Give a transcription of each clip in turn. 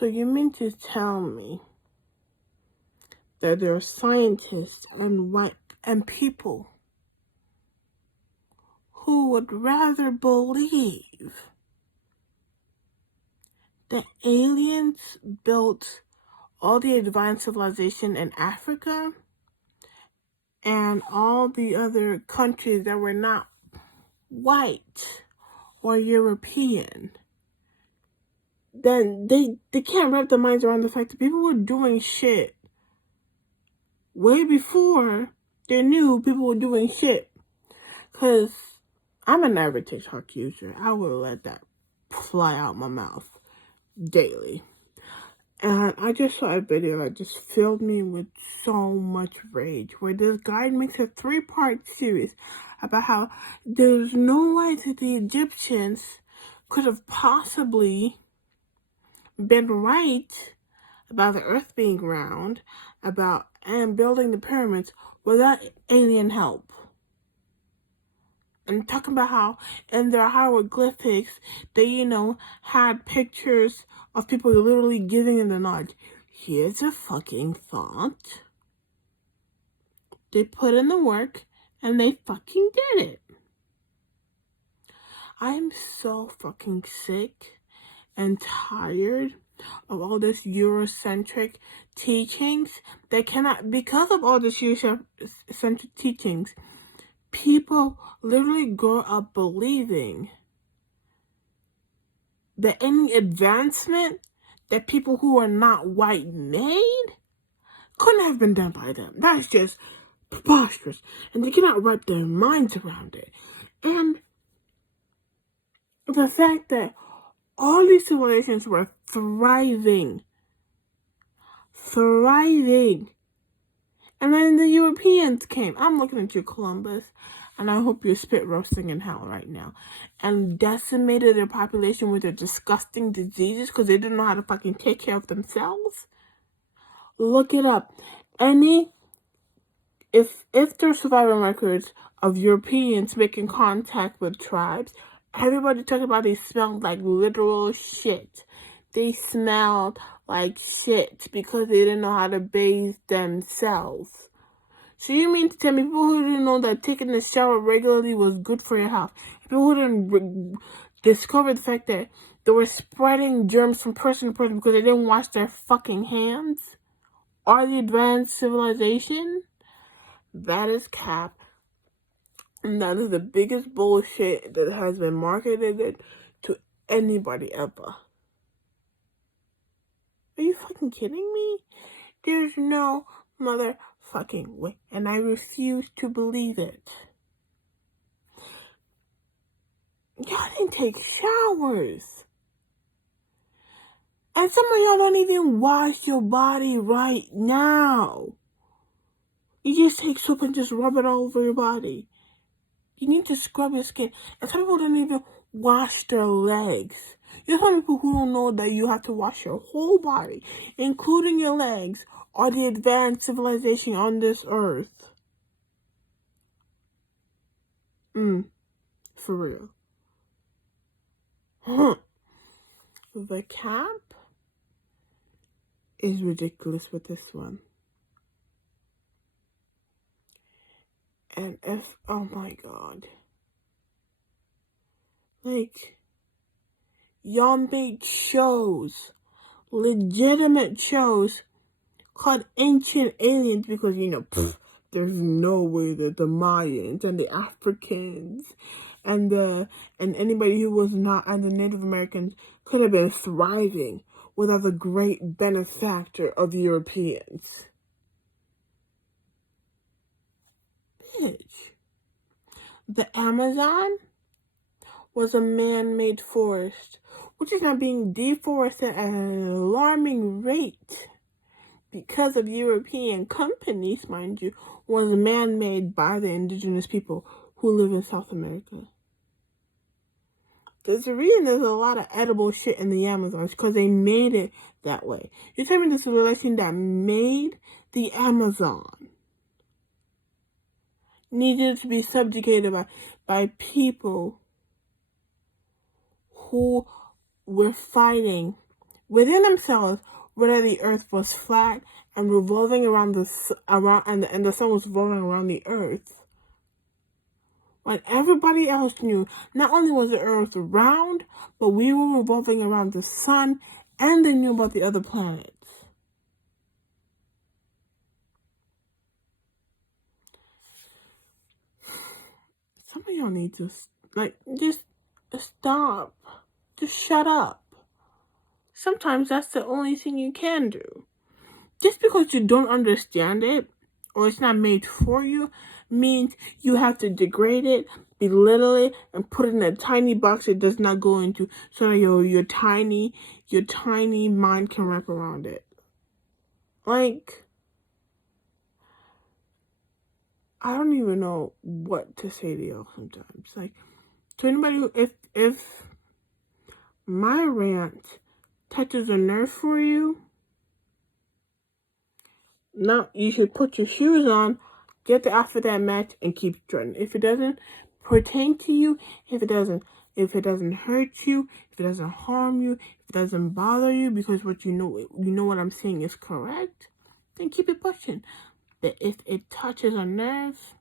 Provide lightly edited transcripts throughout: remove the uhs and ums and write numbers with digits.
So you mean to tell me that there are scientists and people who would rather believe that aliens built all the advanced civilization in Africa and all the other countries that were not white or European, then they can't wrap their minds around the fact that people were doing shit way before they knew people were doing shit. Because I'm an average TikTok user. I will let that fly out my mouth daily. And I just saw a video that just filled me with so much rage, where this guy makes a 3-part series about how there's no way that the Egyptians could have possibly been right about the earth being round, and building the pyramids without alien help. And talking about how in their hieroglyphics they, had pictures of people literally giving them the nod. Here's a fucking thought. They put in the work and they fucking did it. I am so fucking sick and tired of all this Eurocentric teachings that cannot, because of all this Eurocentric teachings, people literally grow up believing that any advancement that people who are not white made couldn't have been done by them. That's just preposterous. And they cannot wrap their minds around it. And the fact that all these civilizations were thriving. And then the Europeans came. I'm looking at you, Columbus. And I hope you're spit roasting in hell right now. And decimated their population with their disgusting diseases because they didn't know how to fucking take care of themselves. Look it up. If there's surviving records of Europeans making contact with tribes, everybody talking about they smelled like literal shit. They smelled like shit because they didn't know how to bathe themselves. So you mean to tell me people who didn't know that taking a shower regularly was good for your health, people who didn't discover the fact that they were spreading germs from person to person because they didn't wash their fucking hands, are the advanced civilization? That is cap. And that is the biggest bullshit that has been marketed to anybody ever. Are you fucking kidding me? There's no motherfucking way. And I refuse to believe it. Y'all didn't take showers. And some of y'all don't even wash your body right now. You just take soap and just rub it all over your body. You need to scrub your skin. And some people don't even wash their legs. There's some people who don't know that you have to wash your whole body, including your legs, or the advanced civilization on this earth. For real. The cap is ridiculous with this one. And oh my god. Like, y'all made shows, legitimate shows, called Ancient Aliens because, there's no way that the Mayans and the Africans and anybody who was not, and the Native Americans could have been thriving without the great benefactor of the Europeans. Bitch. The Amazon was a man-made forest, which is now being deforested at an alarming rate because of European companies, mind you, was man-made by the indigenous people who live in South America. There's a reason there's a lot of edible shit in the Amazons, because they made it that way. You're telling me this civilization that made the Amazon needed to be subjugated by people who were fighting within themselves whether the earth was flat and revolving around and the sun was revolving around the earth. When everybody else knew, not only was the earth round, but we were revolving around the sun, and they knew about the other planets. Some of y'all need to, just stop. Just shut up. Sometimes that's the only thing you can do. Just because you don't understand it, or it's not made for you, means you have to degrade it, belittle it, and put it in a tiny box it does not go into, so that your tiny mind can wrap around it. I don't even know what to say to y'all sometimes. To anybody, if my rant touches a nerve for you, now you should put your shoes on, get the outfit that match, and keep strutting. If it doesn't pertain to you, if it doesn't hurt you, if it doesn't harm you, if it doesn't bother you, because what you know what I'm saying is correct, then keep it pushing. But if it touches a nerve,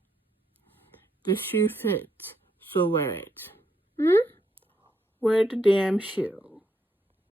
the shoe fits, so wear it. Wear the damn shoe.